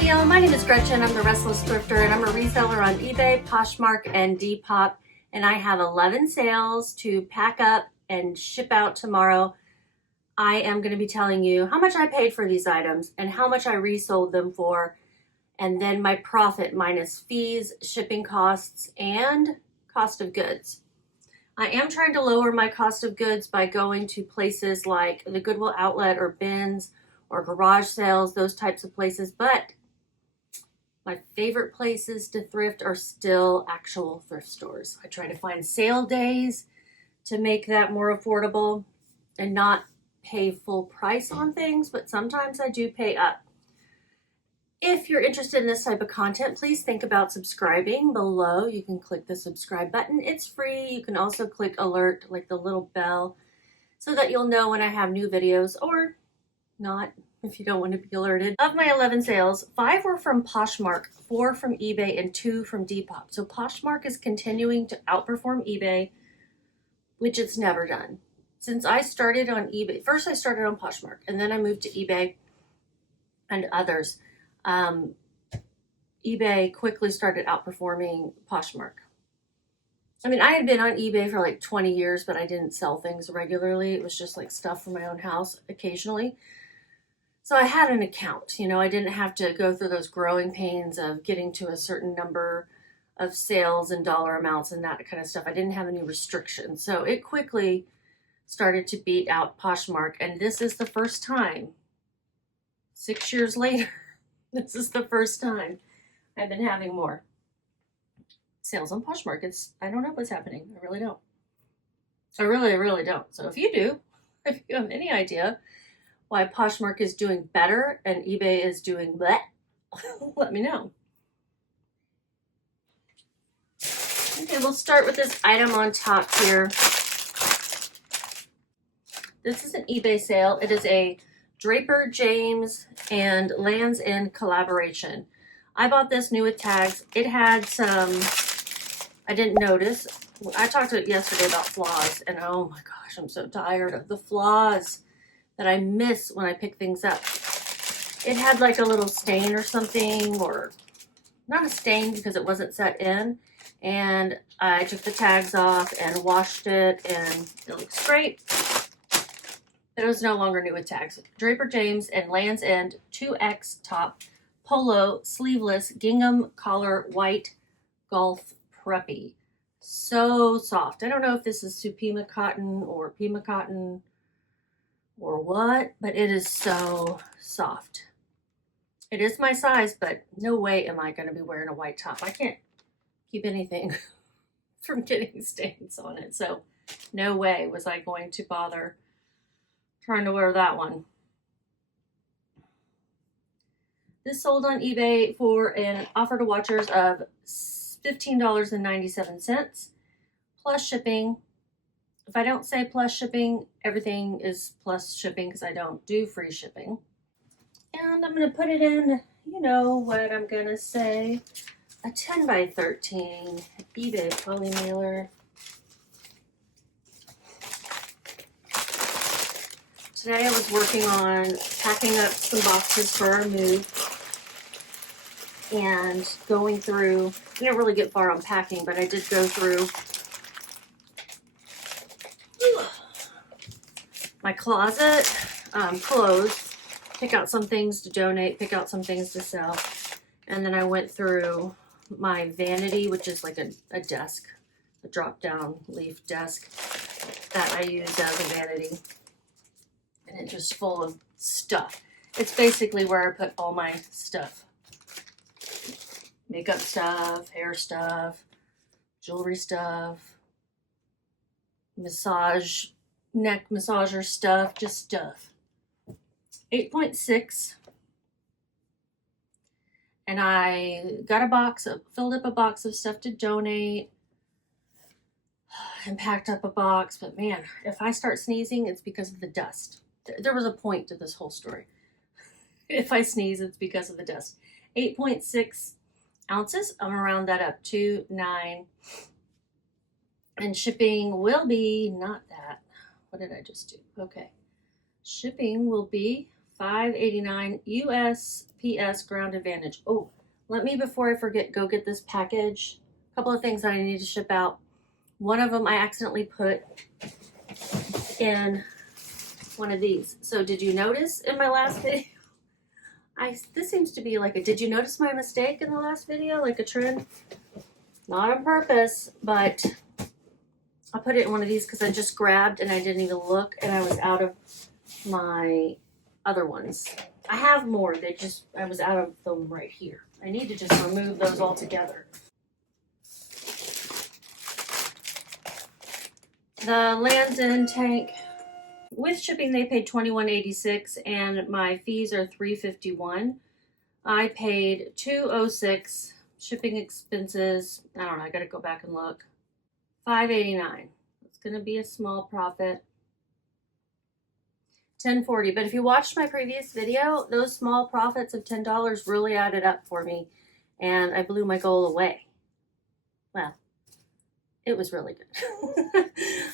Howdy-o, my name is Gretchen. I'm the Restless Thrifter and I'm a reseller on eBay, Poshmark, and Depop. And I have 11 sales to pack up and ship out tomorrow. I am going to be telling you how much I paid for these items and how much I resold them for, and then my profit minus fees, shipping costs, and cost of goods. I am trying to lower my cost of goods by going to places like the Goodwill Outlet or Bins or garage sales, those types of places, but my favorite places to thrift are still actual thrift stores. I try to find sale days to make that more affordable and not pay full price on things, but sometimes I do pay up. If you're interested in this type of content, please think about subscribing below. You can click the subscribe button. It's free. You can also click alert, like the little bell, so that you'll know when I have new videos, or not if you don't want to be alerted. Of my 11 sales, 5 were from Poshmark, 4 from eBay, and 2 from Depop. So Poshmark is continuing to outperform eBay, which it's never done. Since I started on eBay, first I started on Poshmark, and then I moved to eBay and others. eBay quickly started outperforming Poshmark. I mean, I had been on eBay for like 20 years, but I didn't sell things regularly. It was just like stuff for my own house occasionally. So I had an account, you know, I didn't have to go through those growing pains of getting to a certain number of sales and dollar amounts and that kind of stuff. I didn't have any restrictions. So it quickly started to beat out Poshmark. And this is the first time, 6 years later, this is the first time I've been having more sales on Poshmark. I don't know what's happening. I really don't. I really don't. So if you do, if you have any idea why Poshmark is doing better and eBay is doing bleh, let me know. Okay, we'll start with this item on top here. This is an eBay sale. It is a Draper, James, and Land's End collaboration. I bought this new with tags. It had some, I didn't notice. I talked to it yesterday about flaws, and oh my gosh, I'm so tired of the flaws that I miss when I pick things up. It had like a little stain or something, or not a stain because it wasn't set in. And I took the tags off and washed it, and it looks great. But it was no longer new with tags. Draper James and Land's End 2X top, polo, sleeveless, gingham collar, white, golf preppy. So soft. I don't know if this is Supima cotton or Pima cotton or what, but it is so soft. It is my size, but no way am I going to be wearing a white top. I can't keep anything from getting stains on it, so no way was I going to bother trying to wear that one. This sold on eBay for an offer to watchers of $15.97 plus shipping. If I don't say plus shipping, everything is plus shipping because I don't do free shipping. And I'm going to put it in, you know what I'm going to say, a 10 by 13 eBay poly mailer. Today I was working on packing up some boxes for our move and going through, I didn't really get far on packing, but I did go through my closet, clothes, pick out some things to donate, pick out some things to sell. And then I went through my vanity, which is like a desk, a drop down leaf desk that I use as a vanity. And it's just full of stuff. It's basically where I put all my stuff. Makeup stuff, hair stuff, jewelry stuff, neck massager stuff, just stuff. 8.6. And I got filled up a box of stuff to donate and packed up a box. But man, if I start sneezing, it's because of the dust. There was a point to this whole story. If I sneeze, it's because of the dust. 8.6 ounces. I'm gonna round that up to 9. And shipping will be, not that. What did I just do? Okay. Shipping will be $5.89 USPS Ground Advantage. Oh, let me, before I forget, go get this package. A couple of things that I need to ship out. One of them I accidentally put in one of these. So did you notice in my last video? This seems to be like a, did you notice my mistake in the last video? Like a trend? Not on purpose, but I put it in one of these because I just grabbed and I didn't even look, and I was out of my other ones. I have more, I was out of them right here. I need to just remove those all together. The Lands' End tank, with shipping they paid $21.86 and my fees are $3.51. I paid $2.06. Shipping expenses, I don't know, I gotta go back and look. $5.89. It's gonna be a small profit. $10.40. But if you watched my previous video, those small profits of $10 really added up for me, and I blew my goal away. Well, it was really good.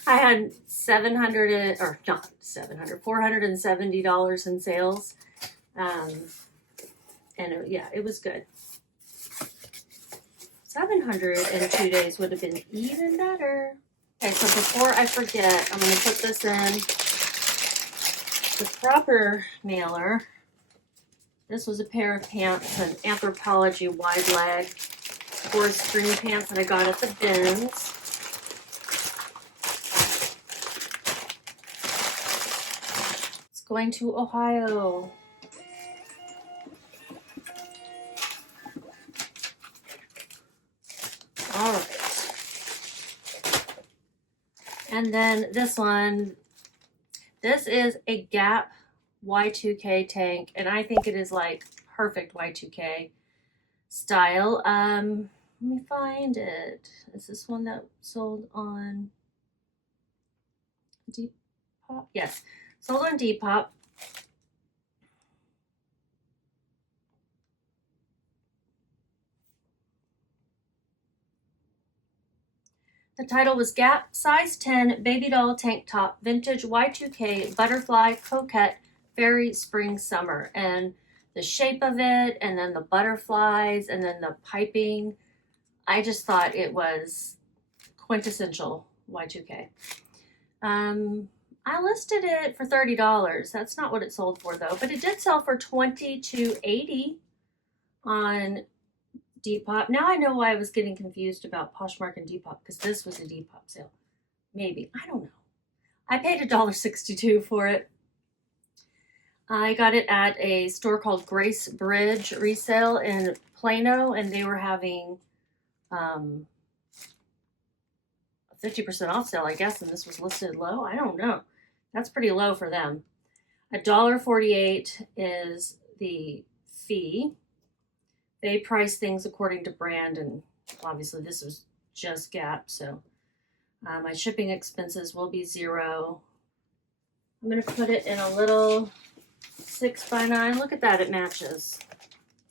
I had $470 in sales. Yeah, it was good. 700 in 2 days would have been even better. Okay, so before I forget, I'm going to put this in the proper mailer. This was a pair of pants, an Anthropologie wide leg forest string pants that I got at the bins. It's going to Ohio. All right. And then this one, this is a Gap Y2K tank, and I think it is like perfect Y2K style. Let me find it. Is this one that sold on Depop? Yes, sold on Depop. The title was Gap Size 10 Baby Doll Tank Top Vintage Y2K Butterfly Coquette Fairy Spring Summer. And the shape of it, and then the butterflies, and then the piping. I just thought it was quintessential Y2K. I listed it for $30. That's not what it sold for though, but it did sell for $22.80 on Depop. Now I know why I was getting confused about Poshmark and Depop, because this was a Depop sale. Maybe. I don't know. I paid $1.62 for it. I got it at a store called Grace Bridge Resale in Plano, and they were having a 50% off sale, I guess, and this was listed low. I don't know. That's pretty low for them. $1.48 is the fee. They price things according to brand, and obviously this was just Gap, so my shipping expenses will be $0. I'm going to put it in a little 6x9. Look at that, it matches.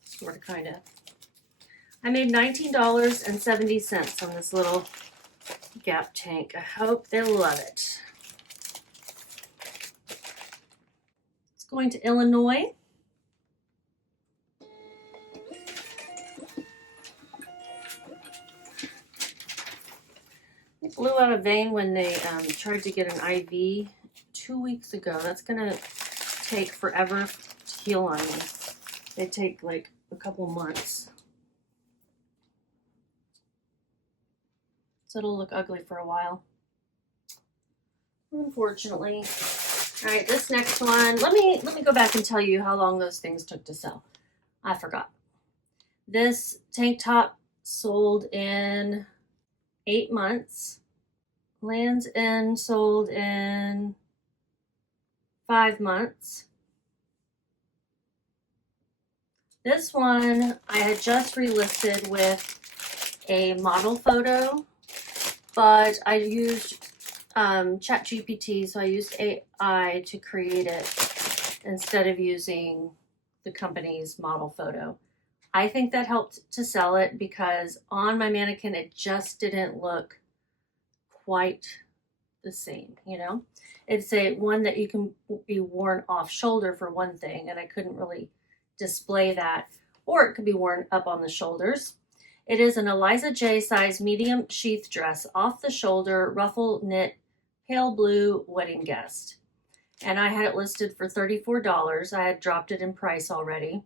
Sort of, kind of. I made $19.70 on this little Gap tank. I hope they love it. It's going to Illinois. It blew out a vein when they tried to get an IV 2 weeks ago. That's going to take forever to heal on me. They take like a couple months. So it'll look ugly for a while, unfortunately. All right, this next one, let me go back and tell you how long those things took to sell. I forgot. This tank top sold in 8 months. Lands' End sold in 5 months. This one I had just relisted with a model photo, but I used ChatGPT, so I used AI to create it instead of using the company's model photo. I think that helped to sell it because on my mannequin it just didn't look quite the same, you know? It's a one that you can be worn off shoulder for one thing, and I couldn't really display that, or it could be worn up on the shoulders. It is an Eliza J size medium sheath dress, off the shoulder, ruffle knit, pale blue wedding guest. And I had it listed for $34. I had dropped it in price already.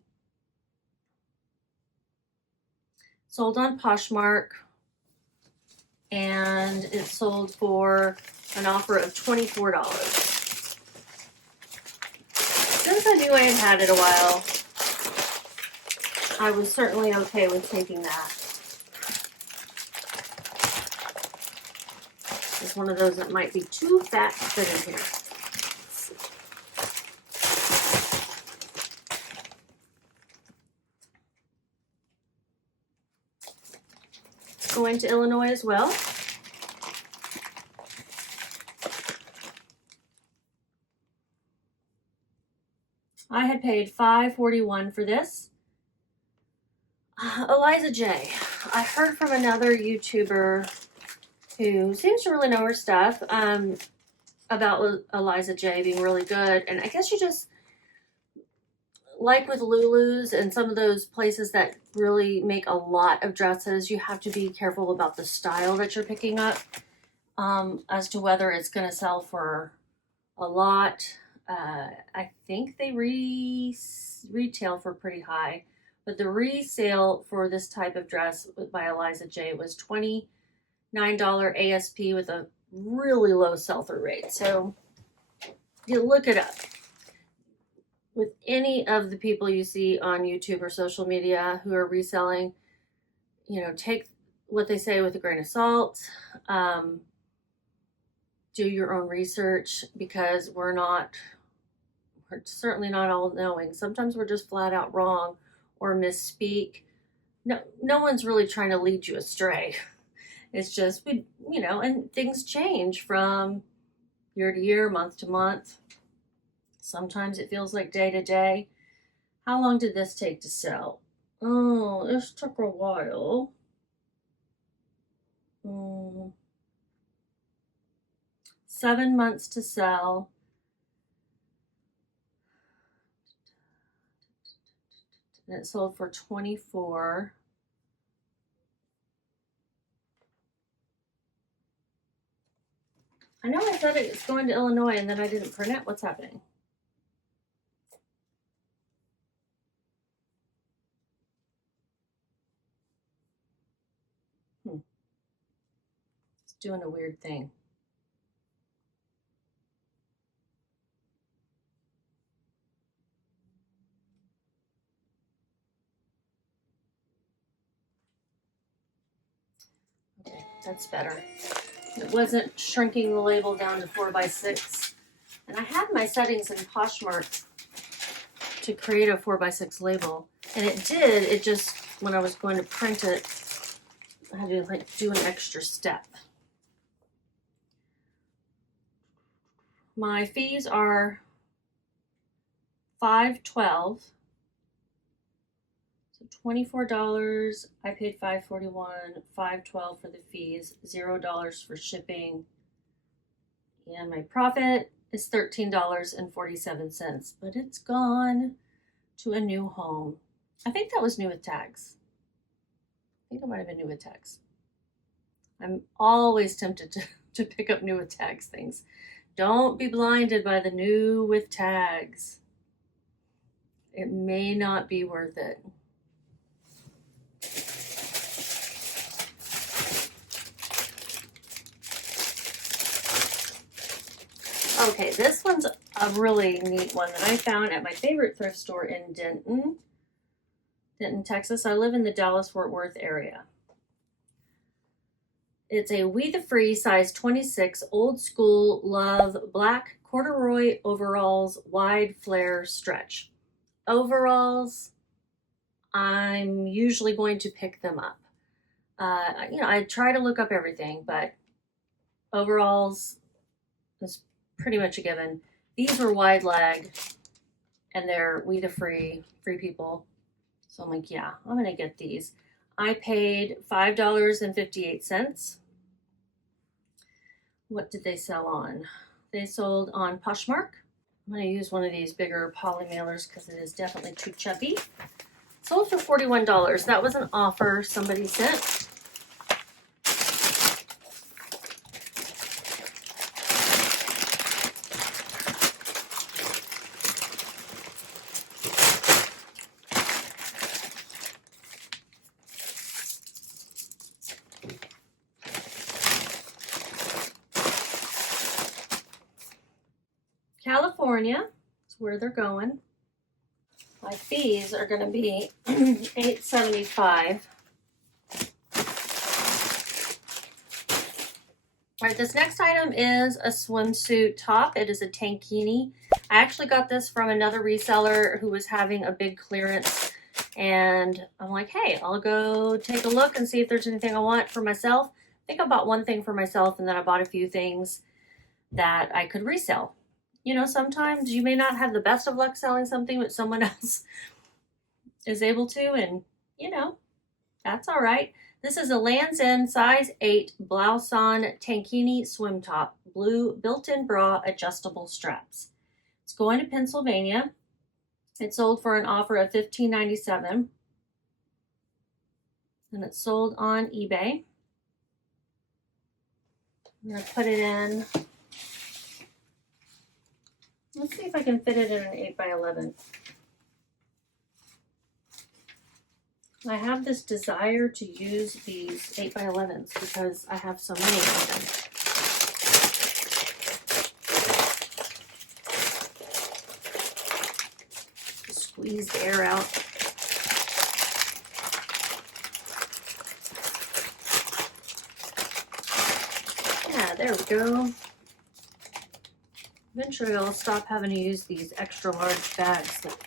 Sold on Poshmark, and it sold for an offer of $24. Since I knew I had had it a while, I was certainly okay with taking that. It's one of those that might be too fat to fit in here. Going to Illinois as well. I had paid $5.41 for this. Eliza J. I heard from another YouTuber who seems to really know her stuff about Eliza J being really good. And I guess you just, like with Lulu's and some of those places that really make a lot of dresses, you have to be careful about the style that you're picking up as to whether it's going to sell for a lot. I think they retail for pretty high, but the resale for this type of dress by Eliza J was $29 ASP with a really low sell-through rate. So you look it up. With any of the people you see on YouTube or social media who are reselling, you know, take what they say with a grain of salt. Do your own research, because we're certainly not all knowing. Sometimes we're just flat out wrong or misspeak. No one's really trying to lead you astray. It's just, you know, and things change from year to year, month to month. Sometimes it feels like day to day. How long did this take to sell? Oh, this took a while. 7 months to sell. And it sold for $24. I know I said it's going to Illinois and then I didn't print it. What's happening? It's doing a weird thing. Okay, that's better. It wasn't shrinking the label down to 4x6. And I had my settings in Poshmark to create a 4x6 label. And it did, it just, when I was going to print it, I had to like do an extra step. My fees are $5.12. So $24. I paid $5.41, $5.12 for the fees, $0 for shipping. And my profit is $13.47, but it's gone to a new home. I think that was new with tags. I think it might have been new with tags. I'm always tempted to pick up new with tags things. Don't be blinded by the new with tags. It may not be worth it. Okay, this one's a really neat one that I found at my favorite thrift store in Denton, Texas. I live in the Dallas-Fort Worth area. It's a We the Free size 26 old school love black corduroy overalls wide flare stretch. Overalls, I'm usually going to pick them up. You know, I try to look up everything, but overalls is pretty much a given. These were wide leg, and they're We the Free people. So I'm like, yeah, I'm gonna get these. I paid $5.58. What did they sell on? They sold on Poshmark. I'm going to use one of these bigger poly mailers because it is definitely too chubby. Sold for $41. That was an offer somebody sent. California is where they're going. My fees are going to be $8.75. All right, this next item is a swimsuit top. It is a tankini. I actually got this from another reseller who was having a big clearance, and I'm like, hey, I'll go take a look and see if there's anything I want for myself. I think I bought one thing for myself, and then I bought a few things that I could resell. You know, sometimes you may not have the best of luck selling something, but someone else is able to, and you know, that's all right. This is a Lands' End size 8 blouson tankini swim top, blue built-in bra, adjustable straps. It's going to Pennsylvania. It sold for an offer of $15.97, and it's sold on eBay. I'm gonna put it in. Let's see if I can fit it in an 8x11. I have this desire to use these 8x11s because I have so many of them. Squeeze the air out. Yeah, there we go. Eventually I'll stop having to use these extra large bags that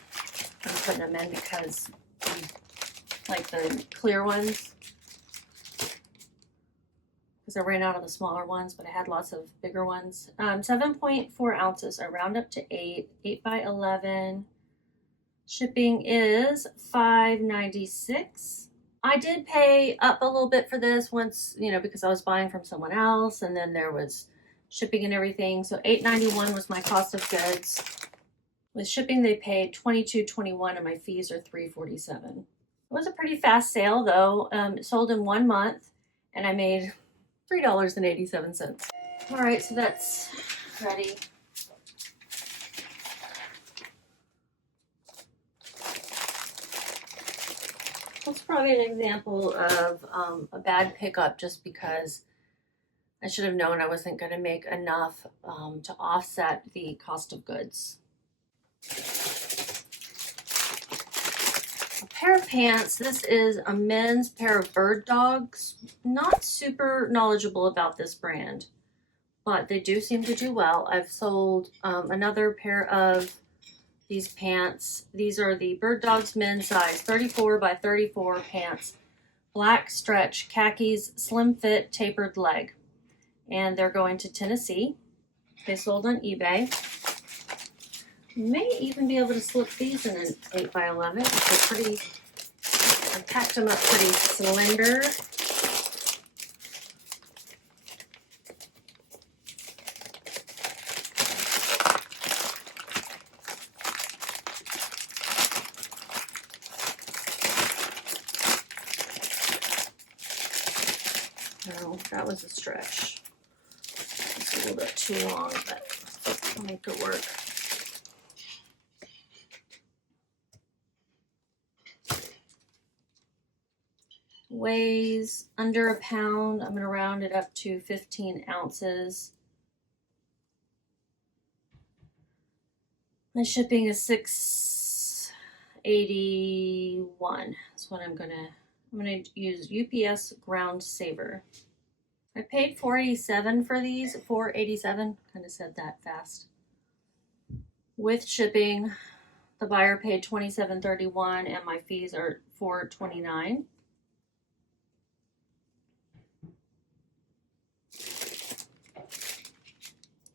I'm putting them in because like the clear ones, because I ran out of the smaller ones, but I had lots of bigger ones. 7.4 ounces. I round up to 8x11. Shipping is $5.96. I did pay up a little bit for this once, you know, because I was buying from someone else, and then there was shipping and everything. So $8.91 was my cost of goods. With shipping, they paid $22.21, and my fees are $3.47. It was a pretty fast sale though. It sold in 1 month, and I made $3.87. All right, so that's ready. That's probably an example of a bad pickup, just because I should have known I wasn't going to make enough to offset the cost of goods. A pair of pants. This is a men's pair of bird dogs. Not super knowledgeable about this brand, but they do seem to do well. I've sold another pair of these pants. These are the Bird Dogs men's size 34 by 34 pants. Black stretch, khakis, slim fit, tapered leg. And they're going to Tennessee. They sold on eBay. May even be able to slip these in an 8x11. They're pretty, I packed them up pretty slender. No, that was a stretch. It's a little bit too long, but I'll make it work. Weighs under a pound. I'm going to round it up to 15 ounces. My shipping is $6.81. That's what I'm gonna use UPS Ground Saver. I paid $4.87 for these. $4.87. Kind of said that fast. With shipping, the buyer paid $27.31, and my fees are $4.29.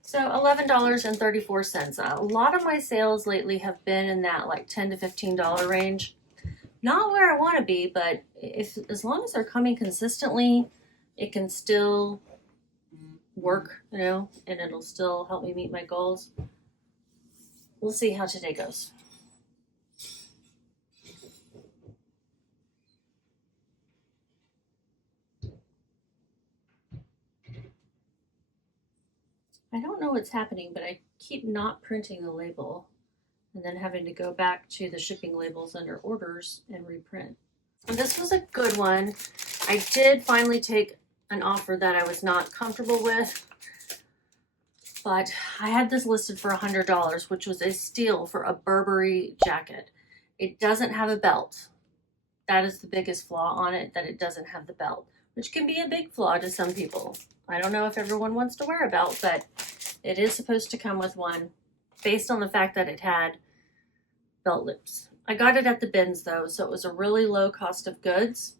So $11.34. A lot of my sales lately have been in that like $10 to $15 range. Not where I want to be, but as long as they're coming consistently, it can still work, you know, and it'll still help me meet my goals. We'll see how today goes. I don't know what's happening, but I keep not printing the label and then having to go back to the shipping labels under orders and reprint. And this was a good one. I did finally take an offer that I was not comfortable with, but I had this listed for $100, which was a steal for a Burberry jacket. It doesn't have a belt. That is the biggest flaw on it, that it doesn't have the belt, which can be a big flaw to some people. I don't know if everyone wants to wear a belt, but it is supposed to come with one based on the fact that it had belt loops. I got it at the bins though, so it was a really low cost of goods.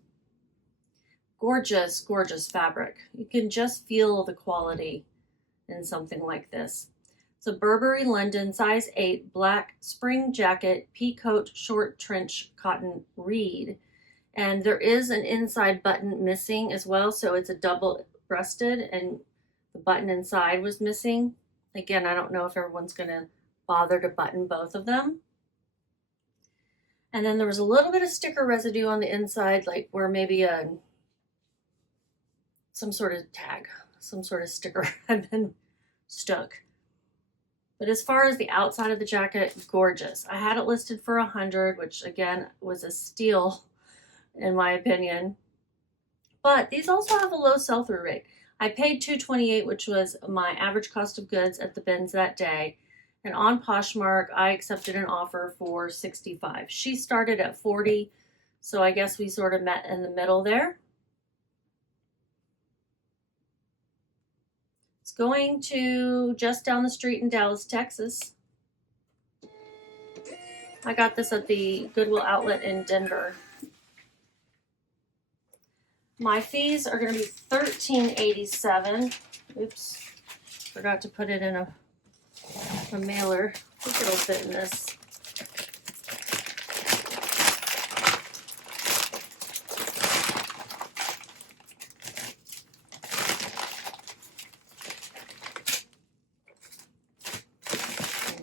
Gorgeous, gorgeous fabric. You can just feel the quality in something like this. It's a Burberry London size 8 black spring jacket, pea coat, short trench cotton reed. And there is an inside button missing as well, so it's a double breasted and the button inside was missing. Again, I don't know if everyone's gonna bother to button both of them. And then there was a little bit of sticker residue on the inside, like where maybe some sort of tag, some sort of sticker had been stuck. But as far as the outside of the jacket, gorgeous. I had it listed for $100, which again was a steal in my opinion. But these also have a low sell-through rate. I paid $228, which was my average cost of goods at the bins that day. And on Poshmark, I accepted an offer for $65. She started at $40, so I guess we sort of met in the middle there. It's going to just down the street in Dallas, Texas. I got this at the Goodwill outlet in Denver. My fees are going to be $13.87. Oops, forgot to put it in a mailer. I think it'll fit in this.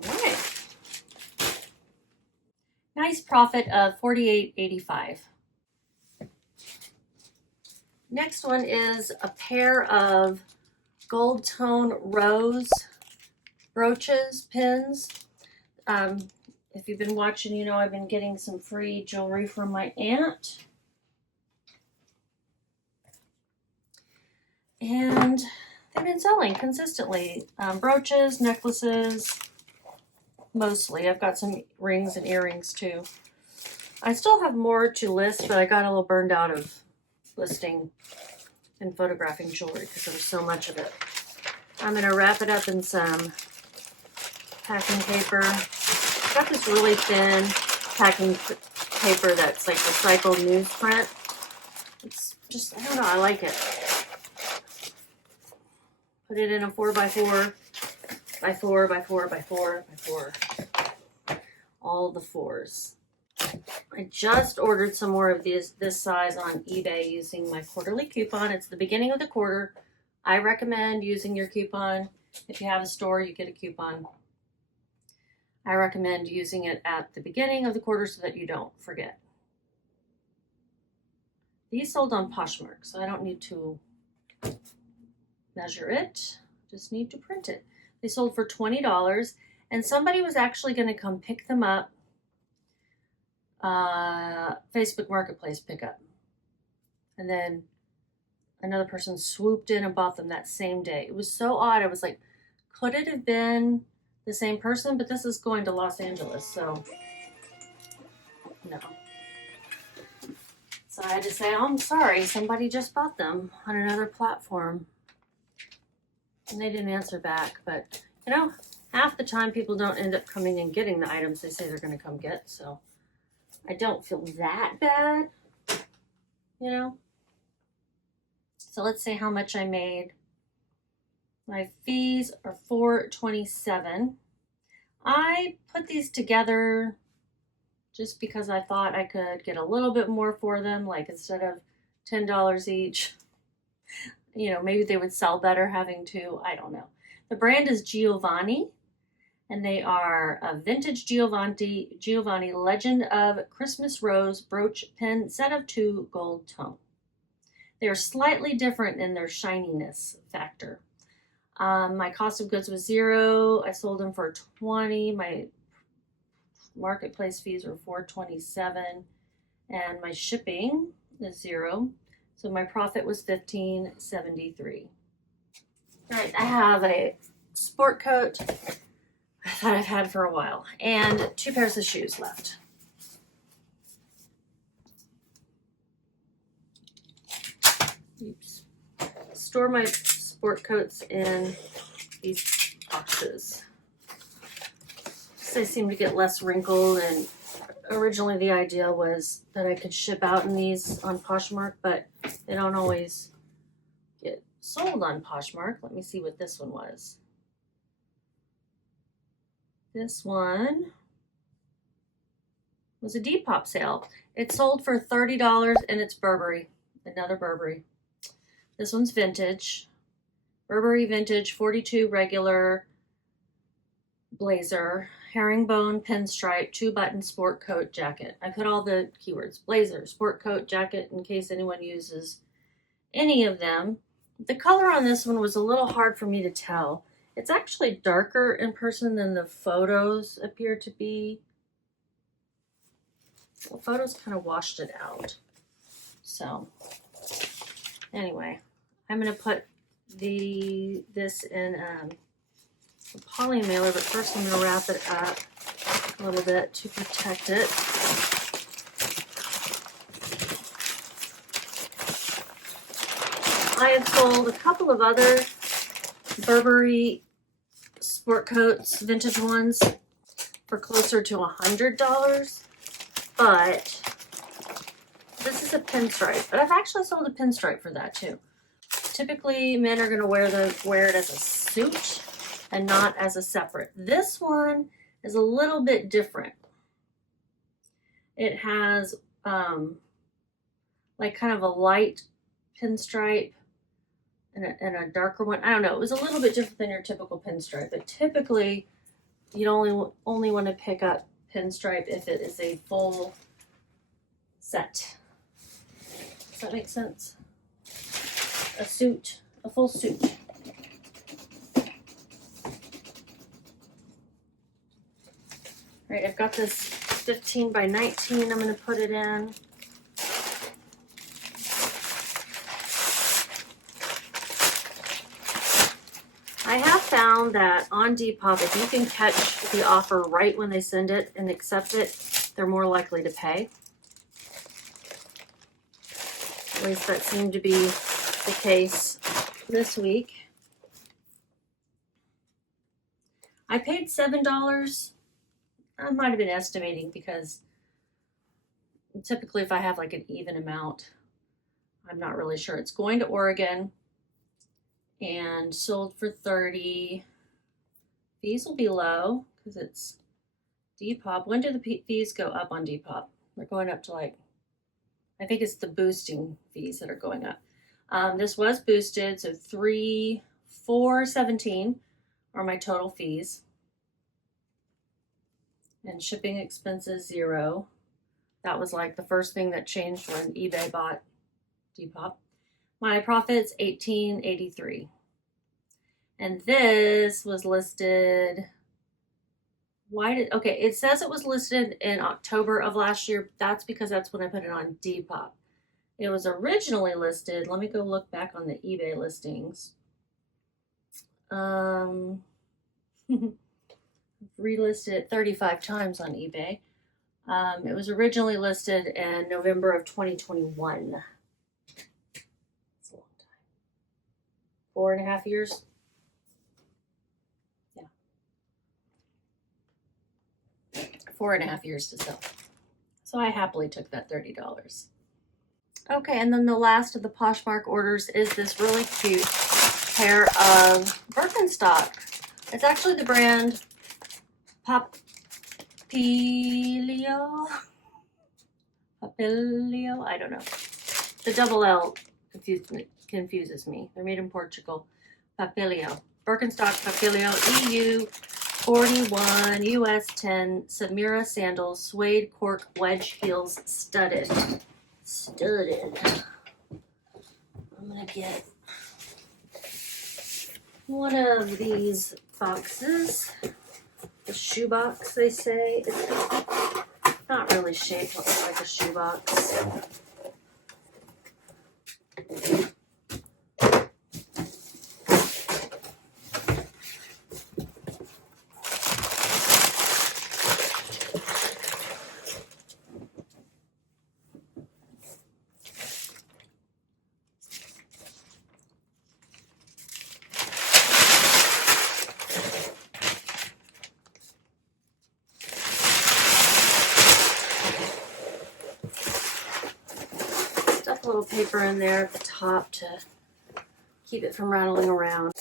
All right. Nice profit of $48.85. Next one is a pair of gold tone rose brooches, pins. If you've been watching, you know I've been getting some free jewelry from my aunt. And they've been selling consistently. Brooches, necklaces, mostly. I've got some rings and earrings too. I still have more to list, but I got a little burned out of listing and photographing jewelry because there was so much of it. I'm going to wrap it up in some packing paper. I've got this really thin packing paper that's like recycled newsprint. It's just, I don't know, I like it. Put it in a 4x4 by 4 by 4 by 4 by 4. All the fours. I just ordered some more of this size on eBay using my quarterly coupon. It's the beginning of the quarter. I recommend using your coupon. If you have a store, you get a coupon. I recommend using it at the beginning of the quarter so that you don't forget. These sold on Poshmark, so I don't need to measure it. Just need to print it. They sold for $20, and somebody was actually going to come pick them up. Facebook Marketplace pickup. And then another person swooped in and bought them that same day. It was so odd. I was like, could it have been the same person? But this is going to Los Angeles, so no. So I had to say, oh, I'm sorry, somebody just bought them on another platform. And they didn't answer back, but you know, half the time people don't end up coming and getting the items they say they're going to come get, so I don't feel that bad, you know. So let's see how much I made. My fees are $4.27. I put these together just because I thought I could get a little bit more for them, like instead of $10 each. you know, maybe they would sell better having two. I don't know. The brand is Giovanni, and they are a vintage Giovanni Legend of Christmas Rose brooch pin set of 2 gold tone. They are slightly different in their shininess factor. My cost of goods was $0. I sold them for $20. My marketplace fees were $4.27, and my shipping is $0. So my profit was $15.73. All right, I have a sport coat that I've had for a while, and 2 pairs of shoes left. Oops. Store my sport coats in these boxes. They seem to get less wrinkled, and originally the idea was that I could ship out in these on Poshmark, but they don't always get sold on Poshmark. Let me see what this one was. This one was a Depop sale. It sold for $30, and it's Burberry, another Burberry. This one's vintage. Burberry vintage 42 regular blazer, herringbone pinstripe, 2-button sport coat jacket. I put all the keywords: blazer, sport coat, jacket, in case anyone uses any of them. The color on this one was a little hard for me to tell. It's actually darker in person than the photos appear to be. The photos kind of washed it out. So anyway, I'm going to put this in a poly mailer, but first I'm going to wrap it up a little bit to protect it. I have sold a couple of other Burberry sport coats, vintage ones, for closer to $100, but this is a pinstripe. But I've actually sold a pinstripe for that too. Typically, men are going to wear it as a suit and not as a separate. This one is a little bit different. It has like kind of a light pinstripe and a darker one. I don't know. It was a little bit different than your typical pinstripe, but typically you'd only want to pick up pinstripe if it is a full set. Does that make sense? A suit, a full suit. All right, I've got this 15 by 19. I'm going to put it in. I have found that on Depop, if you can catch the offer right when they send it and accept it, they're more likely to pay. At least that seemed to be the case this week. I paid $7. I might have been estimating because typically if I have like an even amount, I'm not really sure. It's going to Oregon and sold for $30. Fees will be low because it's Depop. When do the fees go up on Depop? They're going up to like, I think it's the boosting fees that are going up. This was boosted, so $417 are my total fees. And shipping expenses, $0. That was like the first thing that changed when eBay bought Depop. My profits, $18.83. And this was listed, okay, it says it was listed in October of last year. That's because that's when I put it on Depop. It was originally listed, let me go look back on the eBay listings. Relisted it 35 times on eBay. It was originally listed in November of 2021. That's a long time. 4.5 years. Yeah. 4.5 years to sell. So I happily took that $30. Okay, and then the last of the Poshmark orders is this really cute pair of Birkenstock. It's actually the brand Papillio, I don't know. The double L confused me confuses me. They're made in Portugal. Papillio. Birkenstock Papillio, EU 41, US 10, Samira sandals, suede cork wedge heels, studded. Studded. I'm gonna get one of these boxes. The shoebox, they say. It's not really shaped like a shoebox. A little paper in there at the top to keep it from rattling around.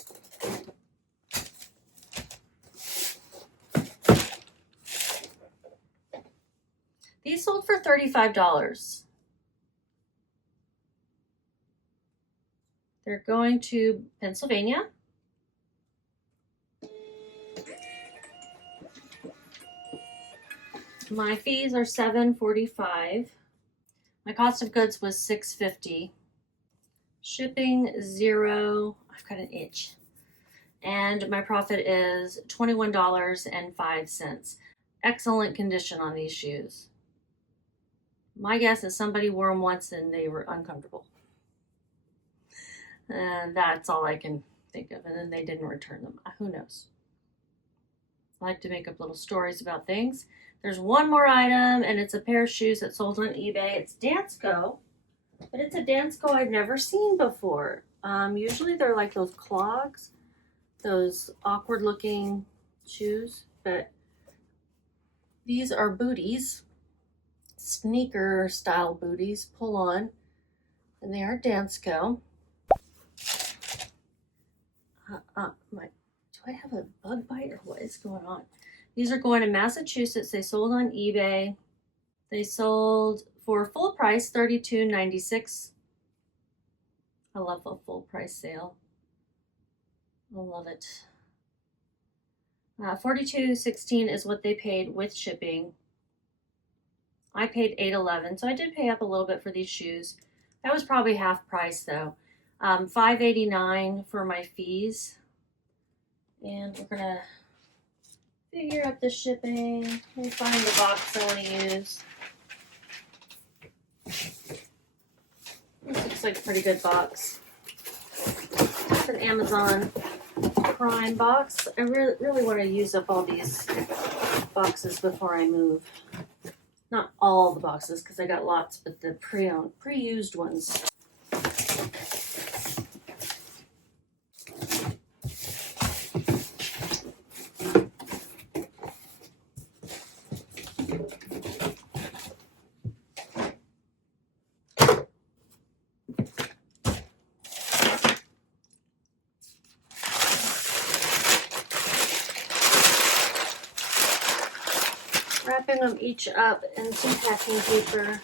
These sold for $35. They're going to Pennsylvania. My fees are $7.45. My cost of goods was $6.50. Shipping, $0. I've got an itch. And my profit is $21.05. Excellent condition on these shoes. My guess is somebody wore them once and they were uncomfortable. And that's all I can think of. And then they didn't return them. Who knows? I like to make up little stories about things. There's one more item, and it's a pair of shoes that sold on eBay. It's Dansko, but it's a Dansko I've never seen before. Usually they're like those clogs, those awkward-looking shoes, but these are booties, sneaker-style booties, pull-on, and they are Dansko. Do I have a bug bite or what is going on? These are going to Massachusetts. They sold on eBay. They sold for full price, $32.96. I love a full price sale. I love it. $42.16 is what they paid with shipping. I paid $8.11, so I did pay up a little bit for these shoes. That was probably half price though. $5.89 for my fees. And we're gonna figure out the shipping. Let me find the box I want to use. This looks like a pretty good box. It's an Amazon Prime box. I really want to use up all these boxes before I move. Not all the boxes because I got lots, but the pre-used ones. Wrapping them each up in some packing paper.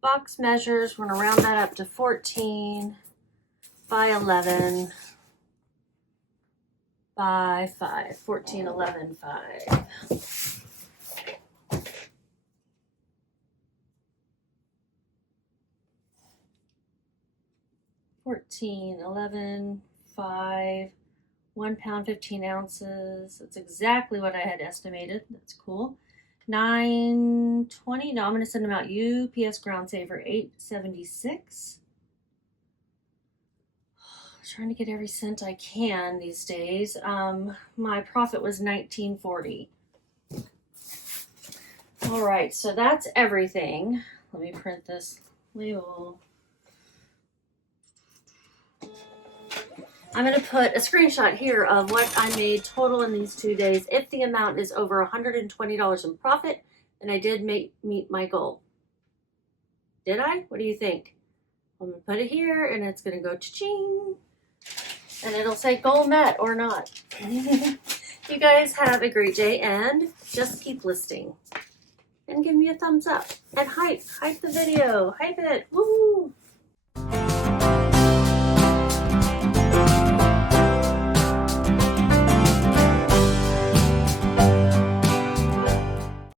Box measures, we're going to round that up to 14 by 11 by 5. 14, 11, 5. $14.11 5 1 pound 15 ounces. That's exactly what I had estimated. That's cool. $9.20. No, I'm going to send them out UPS Ground Saver $8.76. Trying to get every cent I can these days. My profit was $19.40. All right, so that's everything. Let me print this label. I'm going to put a screenshot here of what I made total in these 2 days. If the amount is over $120 in profit, and I did meet my goal. Did I? What do you think? I'm going to put it here, and it's going to go cha-ching. And it'll say goal met or not. You guys have a great day, and just keep listing. And give me a thumbs up. And hype the video. Hype it. Woo!